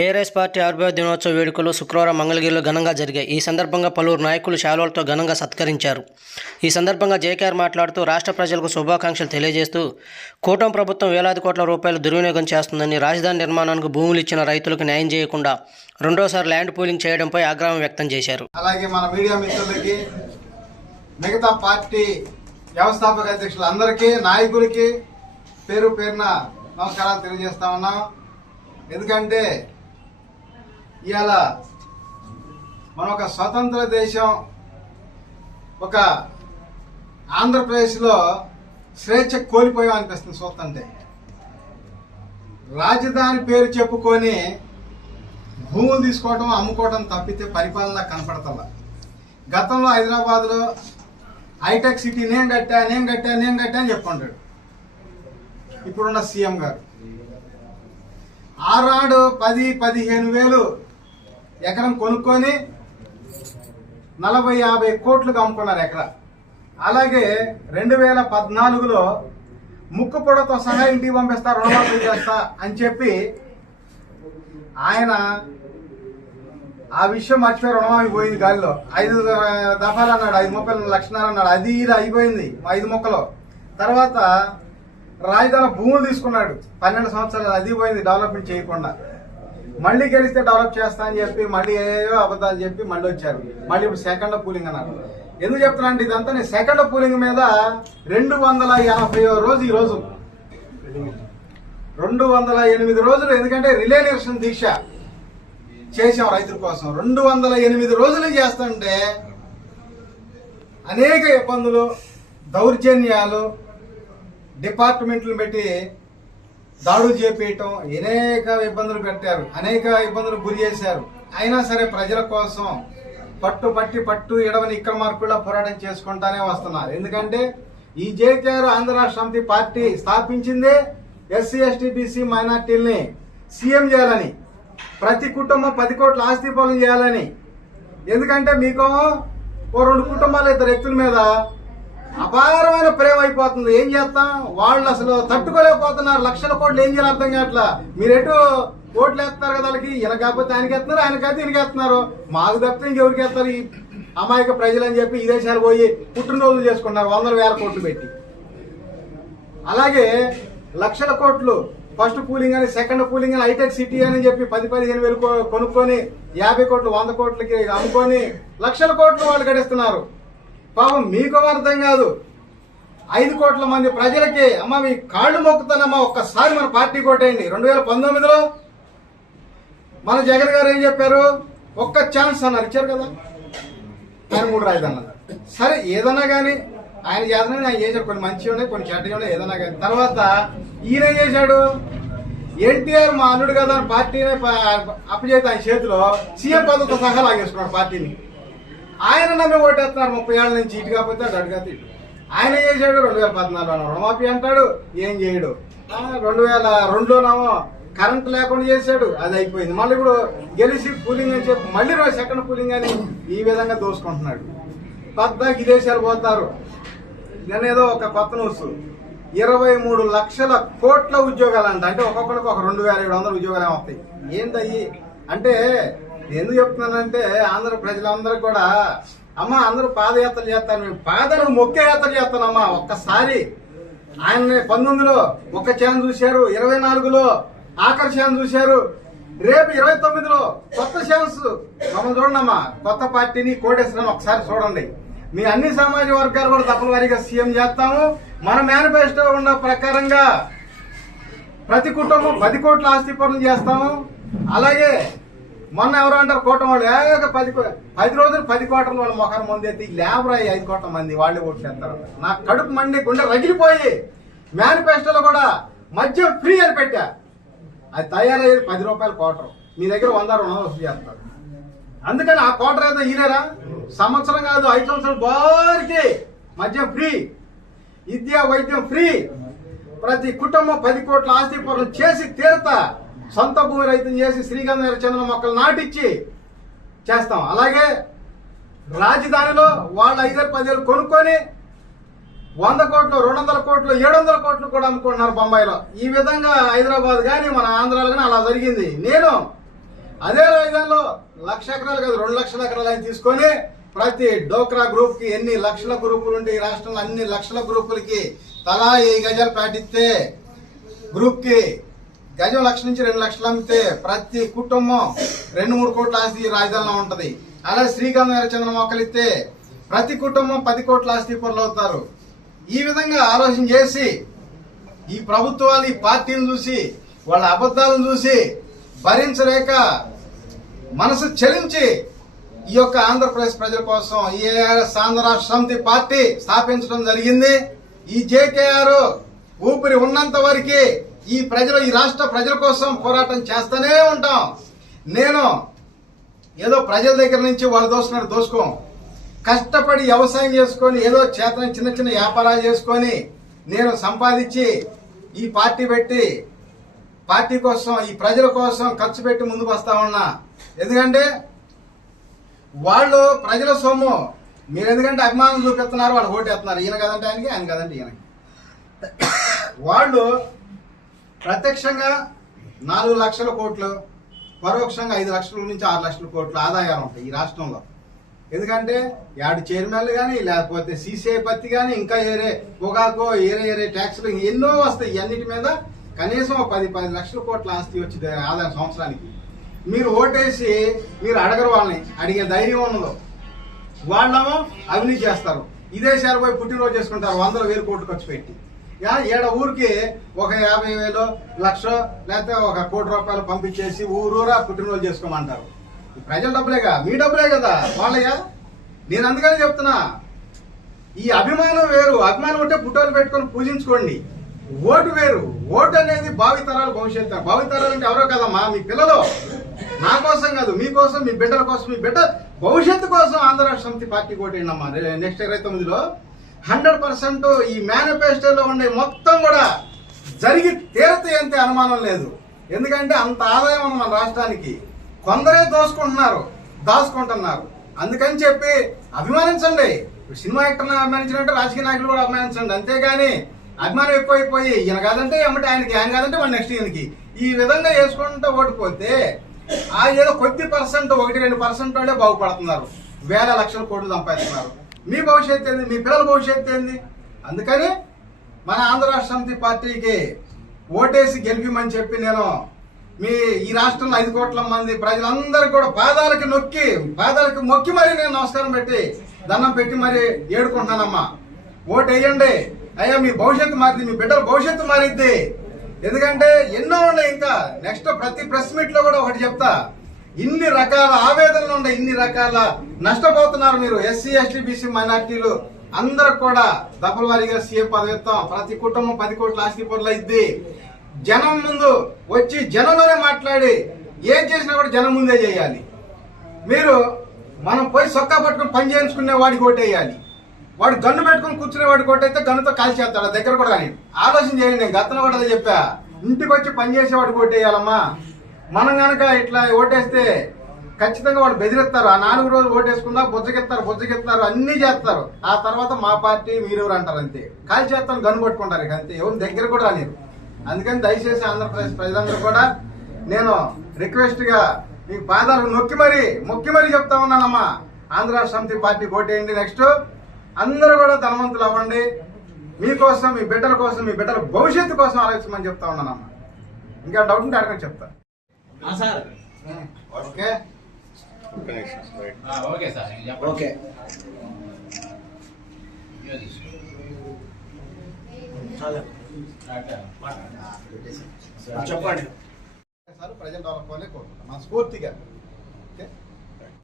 ARS party ఆవిర్భావ దినోత్సవ వేడుకలు శుక్రవారం మంగళగిరిలో ఘనంగా జరిగాయి. ఈ సందర్భంగా పలువురు నాయకులు శాలువాలతో ఘనంగా సత్కరించారు. ఈ సందర్భంగా జేకేఆర్ మాట్లాడుతూ రాష్ట్ర ప్రజలకు శుభాకాంక్షలు తెలియజేస్తూ కూటమి ప్రభుత్వం వేలాది కోట్ల రూపాయలు దుర్వినియోగం చేస్తుందని, రాజధాని నిర్మాణానికి భూములు ఇచ్చిన రైతులకు న్యాయం చేయకుండా రెండోసారి ల్యాండ్ పూలింగ్ చేయడంపై ఆగ్రహం వ్యక్తం చేశారు. అలాగే మన మీడియా మిత్రులకి, మిగతా పార్టీ వ్యవస్థాపక అధ్యక్షులందరికీ, నాయకులకి పేరు పేరున నమస్కారాలు తెలియజేస్తా ఉన్నాం. ఎందుకంటే ఇవాళ మన ఒక స్వతంత్ర దేశం, ఒక ఆంధ్రప్రదేశ్లో స్వేచ్ఛ కోల్పోయాం అనిపిస్తుంది చూస్తుంటే. రాజధాని పేరు చెప్పుకొని భూములు తీసుకోవడం, అమ్ముకోవడం తప్పితే పరిపాలన కనపడతల. గతంలో హైదరాబాద్లో హైటెక్ సిటీ నేను కట్టా అని చెప్పుకుంటాడు ఇప్పుడున్న సీఎం గారు. ఆనాడు 10-15 వేలు ఎకరం కొనుక్కొని 40-50 కోట్లకు అమ్ముకున్నారు ఎకరా. అలాగే 2014లో ముక్కు పొడతో సహా ఇంటికి పంపిస్తా, రుణమాఫీ చేస్తా అని చెప్పి ఆయన ఆ విషయం మర్చిపోయి రుణమాఫీ పోయింది గాలిలో. 5 దఫాలు అన్నాడు, 5 లక్షలు అన్నాడు. అది ఇది అయిపోయింది 5 ముక్కలు. తర్వాత రాజధాని భూములు తీసుకున్నాడు, 12 సంవత్సరాలు అది పోయింది డెవలప్మెంట్ చేయకుండా. మళ్ళీ గెలిస్తే డెవలప్ చేస్తా అని చెప్పి మళ్ళీ ఏవో అబద్ధాలు చెప్పి మళ్ళీ వచ్చారు. మళ్ళీ ఇప్పుడు సెకండ్ పూలింగ్ అన్నారు. ఎందుకు చెప్తున్నా అంటే ఇదంతా నేను సెకండ్ పూలింగ్ మీద 280 రోజు, ఈ రోజు 208 రోజులు. ఎందుకంటే రిలే నిరసన దీక్ష చేసాం రైతుల కోసం. 208 రోజులు చేస్తుంటే అనేక ఇబ్బందులు, దౌర్జన్యాలు, డిపార్ట్మెంట్లు పెట్టి దాడులు చేపేయటం, అనేక ఇబ్బందులు పెట్టారు, అనేక ఇబ్బందులు గురి చేశారు. అయినా సరే ప్రజల కోసం పట్టు ఎడవని విక్రమార్కుల్లా పోరాటం చేసుకుంటానే వస్తున్నారు. ఎందుకంటే ఈ జేకేఆర్ ఆంధ్ర రాష్ట్ర సమితి పార్టీ స్థాపించిందే ఎస్సీ, ఎస్టీ, బీసీ మైనార్టీల్ని సీఎం చేయాలని, ప్రతి కుటుంబం 10 కోట్ల ఆస్తి పనులు చేయాలని. ఎందుకంటే మీకు ఓ 2 కుటుంబాలు, 2 వ్యక్తుల మీద అపారమైన ప్రేమ అయిపోతుంది. ఏం చేస్తాం, వాళ్ళు అసలు తట్టుకోలేకపోతున్నారు. లక్షల కోట్లు ఏం చేయాలి అర్థం కావట్లా. మీరు ఎటు ఓట్లు వేస్తున్నారు కదా వాళ్ళకి, ఈయన కాకపోతే ఆయనకి వేస్తున్నారు, ఆయన కాకపోతే ఈయనకి వేస్తున్నారు. మాకు తప్పితే ఇంకెవరికి వేస్తారు ఈ అమాయక ప్రజలు అని చెప్పి విదేశాలు పోయి పుట్టినరోజులు చేసుకుంటున్నారు 100,000 కోట్లు పెట్టి. అలాగే లక్షల కోట్లు ఫస్ట్ పూలింగ్ అని, సెకండ్ పూలింగ్ అని, హైటెక్ సిటీ అని చెప్పి 10-15 వేలు కొనుక్కొని 50 కోట్లు 100 కోట్లకి అమ్ముకొని లక్షల కోట్లు వాళ్ళు గడిస్తున్నారు. పాపం మీకు అర్థం కాదు. 5 కోట్ల మంది ప్రజలకి అమ్మ మీ కాళ్ళు మొక్కుతానమ్మా, ఒక్కసారి మన పార్టీ కొట్టేయండి. 2019లో మన జగన్ గారు ఏం చెప్పారు, ఒక్క ఛాన్స్ అన్నారు, ఇచ్చారు కదా. ఆయన 3 రాజధానులు అన్నారు. సరే ఏదన్నా కానీ ఆయన చేతనే ఆయన చేశాడు. కొన్ని మంచి ఉన్నాయి, కొన్ని చెడ్డగా ఉన్నాయి, ఏదన్నా కానీ. తర్వాత ఈయన ఏం చేశాడు, ఎన్టీఆర్ మా అల్లుడు కదా పార్టీని అప్పచేత ఆయన చేతిలో సీఎం పదవితో సహా లాగేసుకున్నాడు పార్టీని. ఆయన నమ్మి ఓటేస్తున్నారు 30 ఏళ్ల నుంచి. ఇటు కాకపోతే అటు కాదు. ఆయన ఏం చేశాడు, 2014లో రుణమాఫీ అంటాడు, ఏం చేయడు. 2002లోనేమో కరెంట్ లేకుండా చేశాడు, అది అయిపోయింది. మళ్ళీ ఇప్పుడు గెలిచి పూలింగ్ అని చెప్పి మళ్ళీ సెకండ్ పూలింగ్ అని ఈ విధంగా దోసుకుంటున్నాడు. కొత్తగా విదేశాలు పోతారు. నేనేదో ఒక కొత్త న్యూస్, 23 లక్షల కోట్ల ఉద్యోగాలు అంట. అంటే ఒక్కొక్కరికి ఒక 2,700 ఉద్యోగాలు వస్తాయి. ఏంటయ్యి అంటే ఎందుకు చెప్తున్నానంటే ఆంధ్ర ప్రజలందరూ కూడా అమ్మ అందరూ పాదయాత్రలు చేస్తారు, మేము పాదలకు మొక్కే యాత్ర చేస్తానమ్మా. ఒక్కసారి ఆయన 19లో ఒక ఛాన్స్ చూశారు, 24లో ఆఖరి ఛాన్స్ చూశారు, రేపు 29లో కొత్త ఛాన్స్. మమ్మల్ని చూడండమ్మా, కొత్త పార్టీని కోటేశ్వరాన్ని ఒకసారి చూడండి. మీ అన్ని సామాజిక వర్గాలు కూడా తప్పనివారీగా సీఎం చేస్తాము. మన మేనిఫెస్టో ఉన్న ప్రకారంగా ప్రతి కుటుంబం 10 కోట్ల ఆస్తి పనులు చేస్తాము. అలాగే మొన్న ఎవరు అంటారు కూటమి వాళ్ళు 10 రోజులు 10 కోట్ల వాళ్ళ మొఖాన్ని ముందు ఎత్తి లేబర్ అయ్యి 5 కోట్ల మంది వాళ్ళే ఓటు చేస్తారు. నా కడుపు మండి గుండె రగిలిపోయి మేనిఫెస్టోలో కూడా మద్యం ఫ్రీ అని పెట్టా. అది తయారయ్యేది 10 రూపాయల క్వార్టర్. మీ దగ్గర 100 రుణం వసూలు చేస్తారు. అందుకని ఆ క్వార్టర్ ఏదో ఈలేరా, సంవత్సరం కాదు 5 సంవత్సరాలు బారికి మద్యం ఫ్రీ, విద్య వైద్యం ఫ్రీ. ప్రతి కుటుంబం 10 కోట్ల ఆస్తి పనులు చేసి తీరుతా. సొంత భూమి రైతులు చేసి శ్రీగంధ చంద్ర మొక్కలు నాటిచ్చి చేస్తాం. అలాగే రాజధానిలో వాళ్ళు 5-10 కొనుక్కొని 100 కోట్లు 200 కోట్లు 700 కోట్లు కూడా అమ్ముకుంటున్నారు బొంబాయిలో. ఈ విధంగా హైదరాబాద్ కానీ మన ఆంధ్రాలో కానీ అలా జరిగింది. నేను అదే రాజధానిలో 1,00,000 ఎకరాలు కాదు 2 లక్షల ఎకరాలు అని తీసుకొని ప్రతి డోక్రా గ్రూప్ కి ఎన్ని లక్షల గ్రూపులు ఉంటే ఈ రాష్ట్రంలో అన్ని లక్షల గ్రూపులకి తలా 1000 గజాలు పాటిస్తే గ్రూప్ కి గజం 1,00,000 నుంచి 2 లక్షలు అమ్మితే ప్రతి కుటుంబం 2-3 కోట్ల ఆస్తి ఈ రాజధానిలో ఉంటది. అలా శ్రీకాంత్ గారి చంద్ర మొక్కలు ఇస్తే ప్రతి కుటుంబం 10 కోట్ల ఆస్తి పనులు అవుతారు. ఈ విధంగా ఆలోచన చేసి ఈ ప్రభుత్వాలు ఈ పార్టీలు చూసి వాళ్ళ అబద్ధాలను చూసి భరించలేక మనసు చలించి ఈ యొక్క ఆంధ్రప్రదేశ్ ప్రజల కోసం ఈ ఆంధ్ర రాష్ట్ర సమితి పార్టీ స్థాపించడం జరిగింది. ఈ జేకేఆర్ ఊపిరి ఉన్నంత వరకు ఈ రాష్ట్ర ప్రజల కోసం పోరాటం చేస్తూనే ఉంటాం. నేను ఏదో ప్రజల దగ్గర నుంచి వాళ్ళు దోసుకున్నారు దోసుకోం. కష్టపడి వ్యవసాయం చేసుకొని ఏదో చేతన చిన్న చిన్న వ్యాపారాలు చేసుకొని నేను సంపాదించి ఈ పార్టీ పెట్టి పార్టీ కోసం ఈ ప్రజల కోసం ఖర్చు పెట్టి ముందుకు వస్తా ఉన్నా. ఎందుకంటే వాళ్ళు ప్రజల సొమ్ము మీరు ఎందుకంటే అభిమానం చూపిస్తున్నారు, వాళ్ళు ఓటేస్తున్నారు. ఈయన కదంటే ఆయనకి, ఆయన కదంటే ఈయనకి. వాళ్ళు ప్రత్యక్షంగా 4 లక్షల కోట్లు, పరోక్షంగా 5 లక్షల నుంచి 6 లక్షల కోట్ల ఆదాయాలు ఉంటాయి ఈ రాష్ట్రంలో. ఎందుకంటే యాడ్ చైర్మన్లు కానీ లేకపోతే సీసీఐ పత్తి కానీ ఇంకా ఏరే పొగాకు ఏరే ట్యాక్స్లు ఎన్నో వస్తాయి. అన్నిటి మీద కనీసం 10 లక్షల కోట్ల ఆస్తి వచ్చింది ఆదాయం సంవత్సరానికి. మీరు ఓటేసి మీరు అడగరు, వాళ్ళని అడిగే ధైర్యం ఉండదు. వాళ్ళేమో అవినీతి చేస్తారు. విదేశాలు పోయి పుట్టినరోజు చేసుకుంటారు 100,000 కోట్లు ఖర్చు పెట్టి. ఏడ ఊరికి ఒక 50,000 లక్ష లేకపోతే 1 కోటి రూపాయలు పంపించేసి ఊరూరా పుట్టినరోజు చేసుకోమంటారు. ప్రజల డబ్బులేగా, మీ డబ్బులే కదా వాళ్ళయ్యా. నేను అందుకని చెప్తున్నా, ఈ అభిమానం వేరు. అభిమానం ఉంటే పుట్టోలు పెట్టుకొని పూజించుకోండి. ఓటు వేరు. ఓటు అనేది భావితరాల భవిష్యత్తు. భావితరాలు అంటే ఎవరో కదమ్మా, మీ పిల్లలు. నా కోసం కాదు, మీకోసం, మీ బిడ్డల కోసం, మీ బిడ్డ భవిష్యత్తు కోసం ఆంధ్ర రాష్ట్ర సమితి పార్టీ కోటేయండమ్మా. నెక్స్ట్ 29లో 100% ఈ మేనిఫెస్టోలో ఉండే మొత్తం కూడా జరిగి తీరతాయి అంతే, అనుమానం లేదు. ఎందుకంటే అంత ఆదాయం ఉంది మన రాష్ట్రానికి. కొందరే దాచుకుంటున్నారు. అందుకని చెప్పి అభిమానించండి. సినిమా యాక్టర్ని అభిమానించినట్టు రాజకీయ నాయకులు కూడా అభిమానించండి. అంతేగాని అభిమానం ఎక్కువైపోయి ఈయన కాదంటే ఏమంటే ఆయనకి, ఆయన కాదంటే మన నెక్స్ట్ ఈయనకి, ఈ విధంగా వేసుకుంటూ ఓడిపోతే ఆ ఏదో కొద్ది పర్సెంట్ 1-2% వాళ్ళే బాగుపడుతున్నారు. వేల లక్షల కోట్లు సంపాదిస్తున్నారు. మీ భవిష్యత్తు ఏంది? మీ పిల్లల భవిష్యత్తు ఏంది? అందుకని మన ఆంధ్ర రాష్ట్ర సమితి పార్టీకి ఓటేసి గెలిపిమని చెప్పి నేను ఈ రాష్ట్రంలో 5 కోట్ల మంది ప్రజలందరికీ కూడా పాదాలకి మొక్కి మరి నేను నమస్కారం పెట్టి దండం పెట్టి మరి ఏడుకుంటున్నానమ్మా. ఓటు వేయండి అయ్యా, మీ భవిష్యత్తు మారింది, మీ బిడ్డల భవిష్యత్తు మారిద్ది. ఎందుకంటే ఎన్నో ఉన్నాయి. ఇంకా నెక్స్ట్ ప్రతి ప్రెస్ మీట్ లో కూడా ఒకటి చెప్తా, ఇన్ని రకాల ఆవేదనలు ఉన్నాయి, ఇన్ని రకాల నష్టపోతున్నారు మీరు. ఎస్సీ ఎస్టీ బీసీ మైనార్టీలు అందరికి కూడా దఫల వారీగా సీఎం పదవి ఇస్తాం. ప్రతి కుటుంబం 10 కోట్ల ఆస్తి పనులు ఇద్ది. జనం ముందు వచ్చి జనంలోనే మాట్లాడి ఏం చేసినా కూడా జనం ముందే చేయాలి. మనం పోయి సొక్కా పట్టుకుని పని చేయించుకునే వాడికి ఓటేయాలి. వాడు గన్ను పెట్టుకుని కూర్చునే వాడికి ఓటైతే గన్నుతో కాల్ చేస్తాడు, దగ్గర కూడా కానీ. ఆలోచన చేయండి. నేను గతంలో కూడా చెప్పా, ఇంటికి వచ్చి పని చేసేవాడికి ఓటేయాలమ్మా. మనం కనుక ఇట్లా ఓటేస్తే ఖచ్చితంగా వాళ్ళు బెదిరిస్తారు. ఆ 4 రోజులు ఓటేసుకుందా బుజ్జగిస్తారు అన్ని చేస్తారు. ఆ తర్వాత మా పార్టీ మీరెవరు అంటారు అంతే. కాల్ చేస్తాను గన్ను పట్టుకుంటారు ఇక అంతే, ఎవరు దగ్గర కూడా రానిరు. అందుకని దయచేసి ఆంధ్రప్రదేశ్ ప్రజలందరూ కూడా నేను రిక్వెస్ట్ గా మీ పాదాలు మొక్కి మరీ చెప్తా ఉన్నానమ్మా, ఆంధ్ర రాష్ట్ర సమితి పార్టీ ఓటేయండి. నెక్స్ట్ అందరూ కూడా ధనవంతులు అవ్వండి. మీకోసం, మీ బిడ్డల కోసం, మీ బిడ్డల భవిష్యత్తు కోసం ఆలోచించమని చెప్తా ఉన్నానమ్మా. ఇంకా డౌట్ ఉంటే అడగని చెప్తా. ఓకే ఓకే చెప్పండి. ప్రజెంట్ డెవలప్ అవ్వాలి కోరుకుంటాం మనస్ఫూర్తిగా. ఓకే.